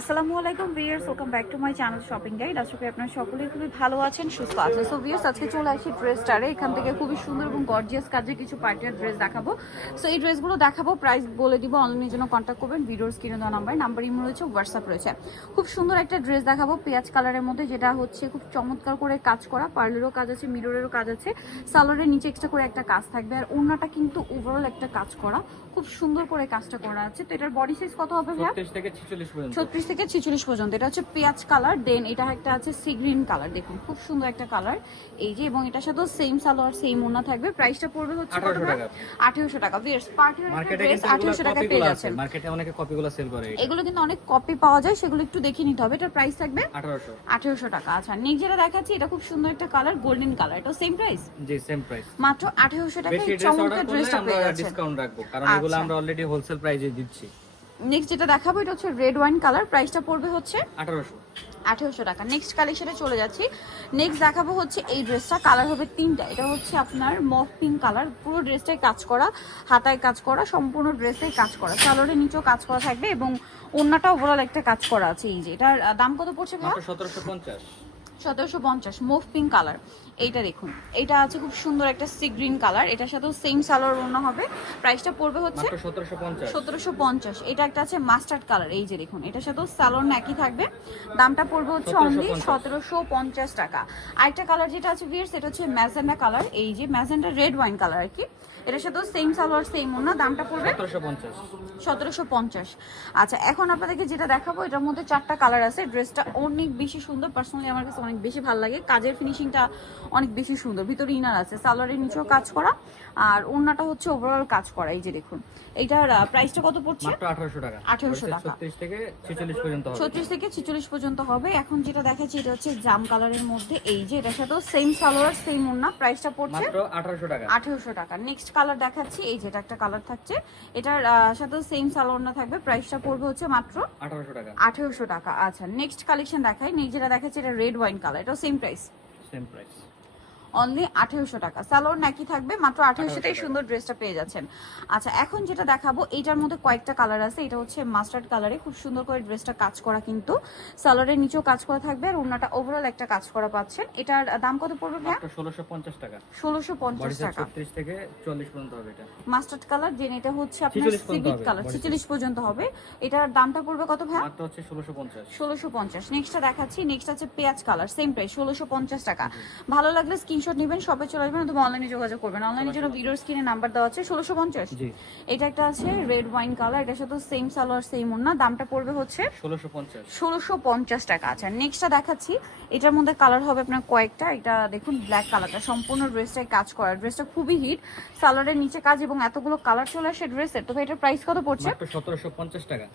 আসসালামু আলাইকুম viewers, welcome back to my channel shopping guide. আশা করি আপনারা সকলেই খুবই ভালো আছেন, সুস্থ আছেন। সো ভিউয়ার্স, আজকে চলে আসি ড্রেস স্টারে। এখান থেকে খুবই সুন্দর এবং গর্জিয়াস কাজের কিছু পার্টিয়ার ড্রেস দেখাবো। সো এই ড্রেসগুলো দেখাবো, প্রাইস বলে দিব, অনলাইনের জন্য কন্ট্যাক্ট করবেন। ভিডিওর স্ক্রিনে দেওয়া নাম্বার ইমো রয়েছে, হোয়াটসঅ্যাপ রয়েছে। খুব সুন্দর একটা ড্রেস দেখাবো পেঁয়াজ কালারের মধ্যে, যেটা হচ্ছে খুব চমৎকার করে কাজ করা, পার্লেরও কাজ আছে, মিররেরও কাজ আছে, সালোয়ারের নিচে এক্সট্রা করে একটা কাজ থাকবে। আর ওড়নাটা কিন্তু ওভারঅল একটা কাজ করা, খুব সুন্দর করে কাজটা করা আছে। তো এটার বডি সাইজ কত হবে ভাইয়া? 36 থেকে 46 পর্যন্ত। 36 থেকে 46 পর্যন্ত। এটা হচ্ছে পেঁয়াজ কালার, দেন এটা একটা আছে সি গ্রিন কালার। দেখুন খুব সুন্দর একটা কালার এই যে, এবং এটার সাথে সেম সালোয়ার সেম ওড়না থাকবে। প্রাইসটা পড়বে হচ্ছে 1800 টাকা। 1800 টাকা। ভিউয়ার্স, পার্টির একটা মার্কেটে ড্রেস কিন্তু 1800 টাকায় পেয়ে যাচ্ছেন। মার্কেটে অনেকে কপিগুলো সেল করে। এগুলো কিন্তু অনেক কপি পাওয়া যায়, সেগুলো একটু দেখে নিতে হবে। এটার প্রাইস থাকবে 1800। 1800 টাকা। আচ্ছা, নেক্সট যেটা দেখাচ্ছি, এটা খুব সুন্দর একটা কালার, গোল্ডেন কালার। এটা সেম প্রাইস? জি, সেম প্রাইস। মাত্র 1800 টাকায় বেশি ড্রেস চমৎকার অর্ডার করলে ড্রেসটা পেয়ে আমরা যাচ্ছেন। ডিসকাউন্ট রাখবো, কারণ এগুলো আমরা অলরেডি হোলসেল প্রাইসে দিচ্ছি। নেক্সট যেটা দেখাবো, এটা হচ্ছে রেড ওয়াইন কালার। প্রাইসটা পড়বে হচ্ছে 1800। 1800 টাকা। নেক্সট কালেকশনে চলে যাচ্ছি। নেক্সট দেখাবো হচ্ছে এই ড্রেসটা, কালার হবে তিনটা। এটা হচ্ছে আপনার মফ পিঙ্ক কালার, পুরো ড্রেসটাই কাজ করা, হাতায় কাজ করা, সম্পূর্ণ ড্রেসেই কাজ করা, সালোয়ারের নিচেও কাজ করা থাকবে এবং ওড়নাটা ওভারঅল একটা কাজ করা আছে। এই যে এটার দাম কত পড়ছে ভাই? মাত্র 1750। 1750। Move pink colour. এইটা দেখুন, এটা আছে খুব সুন্দর একটা সি গ্রিন কালার, এটার সাথেও সেম সালোয়ার ওড়না হবে। প্রাইসটা পড়বে হচ্ছে মাত্র 1750। 1750। এটা একটা আছে মাস্টার্ড কালার, এই যে দেখুন, এটার সাথেও সালোয়ার একই থাকবে। দামটা পড়বে হচ্ছে অনলি 1750 টাকা। আরেকটা কালার যেটা আছে ভিউয়ার্স, এটা হচ্ছে ম্যাজেন্ডা কালার, এই যে ম্যাজেন্ডা রেড ওয়াইন কালার আর কি। এটার সাথেও সেম সালোয়ার সেম ওড়না, দামটা পড়বে 1750। 1750। আচ্ছা, এখন আপনাদেরকে যেটা দেখাবো, এটার মধ্যে 4টা কালার আছে। ড্রেসটা অনেক বেশি সুন্দর, পার্সোনালি আমার কাছে অনেক বেশি ভালো লাগে। কাজের ফিনিশিংটা অনেক বেশি সুন্দর, ভিতরে ইনার আছে, সালোয়ারের নিচেও কাজ করা, আর ওড়নাটা হচ্ছে ওভারঅল কাজ করা। এই যে দেখুন, এইটার প্রাইসটা কত পড়ছে? মাত্র 1800 টাকা। 1800 টাকা। 36 থেকে 46 পর্যন্ত হবে। 36 থেকে 46 পর্যন্ত হবে। এখন যেটা দেখাচ্ছি, এটা হচ্ছে জাম কালারের মধ্যে, এই যে এটার সাথেও সেম সালোয়ার সেম ওড়না। প্রাইসটা পড়ছে মাত্র 1800 টাকা। 1800 টাকা। নেক্সট কালার দেখাচ্ছি, এই যে এটা একটা কালার থাকছে, এটার সাথেও সেম সালোয়ার ওড়না থাকবে। প্রাইসটা পড়বে হচ্ছে মাত্র 1800 টাকা। 1800 টাকা। আচ্ছা, নেক্সট কালেকশন দেখাই। নেক্সট যেটা দেখাচ্ছি, এটা রেড ওয়াইন কালার, এটাও same price, same price, only 1800 টাকা। সালোয়ার নাকি থাকবে, মাত্র 1800টাই সুন্দর ড্রেসটা পেয়ে যাচ্ছেন। আচ্ছা, এখন যেটা দেখাবো, এইটার মধ্যে কয়েকটা কালার আছে। এটা হচ্ছে মাস্টার্ড কালারে, খুব সুন্দর করে ড্রেসটা কাজ করা, কিন্তু সালোয়ারের নিচেও কাজ করা থাকবে, আর ওড়নাটা ওভারঅল একটা কাজ করা পাচ্ছেন। এটার দাম কত পড়বে ভাইয়া? মাত্র 1650 টাকা। 1650 টাকা। 36 থেকে 44 পর্যন্ত হবে এটা। মাস্টার্ড কালার, যেন এটা হচ্ছে আপনার 46 পর্যন্ত সিভিট হবে, কালার, body 46 পর্যন্ত হবে। এটার দামটা পড়বে কত ভাইয়া? মাত্র হচ্ছে 1650। 1650। নেক্সটটা দেখাচ্ছি, নেক্সট আছে পেঁয়াজ কালার, সেম প্রাইস 1650 টাকা। ভালো লাগলে স্ক্রিনশট নেবেন, শপে চলে আসবেন, অথবা অনলাইনে যোগাযোগ করবেন। অনলাইনের জন্য ভিডিওর স্ক্রিনে নাম্বার দেওয়া আছে। 1650। জি। এটা একটা আছে রেড ওয়াইন কালার, এটার সাথে সেম সালোয়ার সেম ওড়না, দামটা পড়বে হচ্ছে 1650। 1650 টাকা। আচ্ছা, নেক্সটটা দেখাচ্ছি, এটার মধ্যে কালার হবে আপনার কয়েকটা। এটা দেখুন, ব্ল্যাক কালারটা, সম্পূর্ণ ড্রেসটাই কাজ করা, ড্রেসটা খুবই হিট, সালোয়ারের নিচে কাজ এবং এতগুলো কালার চলে আসে ড্রেসের। তো এটার প্রাইস কত পড়ছে? মাত্র 1750 টাকা।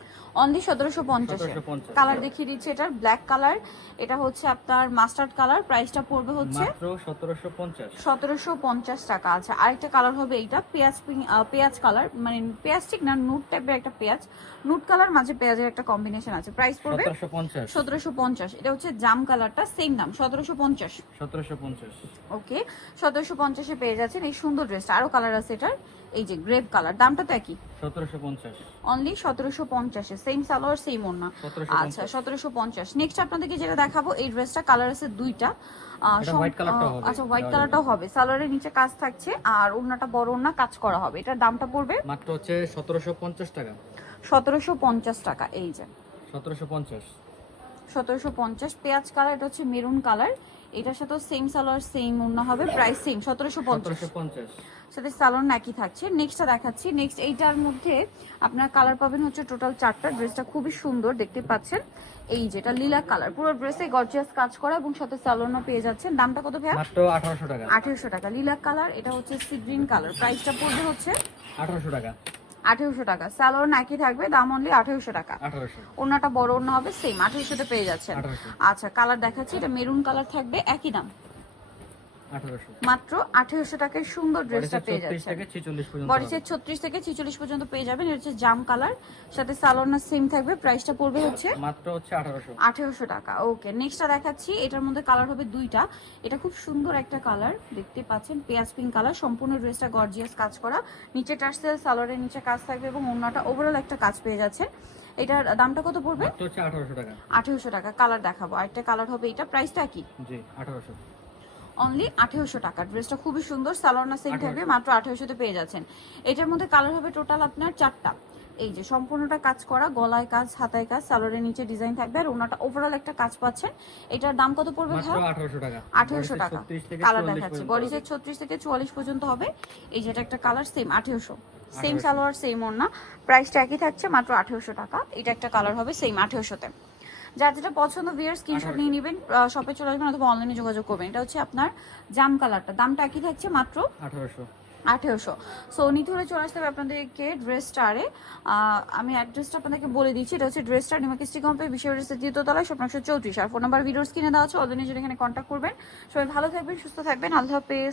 অনলি 1750। 1750 কালার দেখিয়ে দিচ্ছে, এটার ব্ল্যাক কালার, এটা হচ্ছে আপনার মাস্টার্ড কালার। প্রাইসটা পড়বে হচ্ছে মাত্র 1750। 1750 টাকা। আচ্ছা, আরেকটা কালার হবে এইটা পেঁয়াজ কালার, মানে পেঁয়াজ ঠিক না, নুট টাইপের একটা পেঁয়াজ, নুট কালার মাঝে পেঁয়াজের একটা কম্বিনেশন আছে। প্রাইস পড়বে 1750। 1750। এটা হচ্ছে জাম কালারটা, সেম দাম 1750। 1750। ওকে, 1750-এ পেয়ে যাচ্ছেন এই সুন্দর ড্রেসটা। আরো কালার আছে এটার, এই যে গ্রেপ কালার, দামটা তো একই, 1750। অনলি 1750-এ, সেম সালোয়ার সেম ওড়না। 1750। আচ্ছা, 1750। নেক্সট আপনাদেরকে যেটা দেখাবো, এই ড্রেসটা কালার আছে দুইটা। এটা হোয়াইট কালারটাও হবে। আচ্ছা, হোয়াইট কালারটাও হবে, সালোয়ারের নিচে কাজ থাকছে, আর ওড়নাটা বড় ওড়না কাজ করা হবে। এটার দামটা পড়বে মাত্র হচ্ছে 1750 টাকা। 1750 টাকা। এই যে 1750। 1750 পেঁয়াজ কালার, এটা হচ্ছে মেরুন কালার, এটার সাথে সেম সালোয়ার সেম ওড়না হবে। Price same 1750। 1750। সাথে সালোয়ার নাকি থাকছে। নেক্সটটা দেখাচ্ছি। নেক্সট এইটার মধ্যে আপনার কালার পাবেন হচ্ছে টোটাল 4টা। ড্রেসটা খুবই সুন্দর, দেখতে পাচ্ছেন, এই যেটা লিলা কালার, পুরো ড্রেসে গর্জিয়াস কাজ করা এবং সাথে সালোয়ারও পেয়ে যাচ্ছেন। দামটা কত ভাইয়া? মাত্র 1800 টাকা। 1800 টাকা। লিলা কালার, এটা হচ্ছে সি গ্রিন কালার, প্রাইসটা পড়বে হচ্ছে 1800 টাকা। 1800 টাকা। সালোয়ার নাকি থাকবে, দাম অনলি 1800 টাকা। 1800। ওড়নাটা বড় ওড়না হবে, সেম 1800-তে পেয়ে যাচ্ছেন। 1800। আচ্ছা, কালার দেখাচ্ছি, এটা মেরুন কালার থাকবে, একই দাম, 1800। মাত্র 1800 টাকায় সুন্দর ড্রেসটা পেয়ে যাচ্ছেন। 36 থেকে 46 পর্যন্ত। বডি সাইজ 36 থেকে 46 পর্যন্ত পেয়ে যাবেন। এটা হচ্ছে জাম কালার, সাথে সালোয়ার সেম থাকবে। প্রাইসটা পড়বে হচ্ছে মাত্র হচ্ছে 1800। 1800 টাকা। ওকে, নেক্সটটা দেখাচ্ছি, এটার মধ্যে কালার হবে দুইটা। এটা খুব সুন্দর একটা কালার, দেখতে পাচ্ছেন, পেঁয়াজ পিঙ্ক কালার, সম্পূর্ণ ড্রেসটা গর্জিয়াস কাজ করা, নিচে টার্সেল, সালোয়ারের নিচে কাজ থাকবে এবং ওড়নাটা ওভারঅল একটা কাজ পেয়ে যাচ্ছে। এটার দামটা কত পড়বে? মাত্র হচ্ছে 1800 টাকা। 1800 টাকা। কালার দেখাবো, আরেকটা কালার হবে, এটা প্রাইসটা কি? জি 1800। অনলি 1800 টাকা। ড্রেসটা খুবই সুন্দর, সালোয়ার না সেম থাকবে, মাত্র 1800 তে পেয়ে যাচ্ছেন। এটার মধ্যে কালার হবে টোটাল আপনার 4টা। এই যে সম্পূর্ণটা কাজ করা, গলায় কাজ, হাতায় কাজ, সালোয়ারের নিচে ডিজাইন থাকবে, আর ওনাটা ওভারঅল একটা কাজ পাচ্ছেন। এটার দাম কত পড়বে মাত্র ভাই? 1800 টাকা। 1800 টাকা। কালার দেখাচ্ছি, বডি সাইজ 36 থেকে 44 পর্যন্ত হবে। এই যেটা একটা colour, same 1800, same salwar same ওড়না, প্রাইসটা একই থাকছে, মাত্র 1800 টাকা। এটা একটা কালার হবে সেম 1800 তে। যার যেটা পছন্দ ভিউয়ার স্ক্রিনশট নিয়ে নেবেন, শপে চলে আসবেন অথবা অনলাইনে যোগাযোগ করবেন। এটা হচ্ছে আপনার জাম কালারটা, দামটা একই থাকছে, মাত্র 1800। 1800। সো নিতে হলে চলে আসতে হবে আপনাদেরকে ড্রেস স্টারে। আমি অ্যাড্রেসটা আপনাদেরকে বলে দিচ্ছি, এটা হচ্ছে ড্রেস স্টার, নিমাকিস্টি কমপ্লেক্স, বিশ্ব ড্রেসের 2য় তলায়, শপ 934। আর ফোন নাম্বার ভিডিওর স্ক্রিনে দেওয়া আছে, অনলাইনে যদি এখানে কন্ট্যাক্ট করবেন। সবাই ভালো থাকবেন, সুস্থ থাকবেন, আল্লাহ হাফেজ।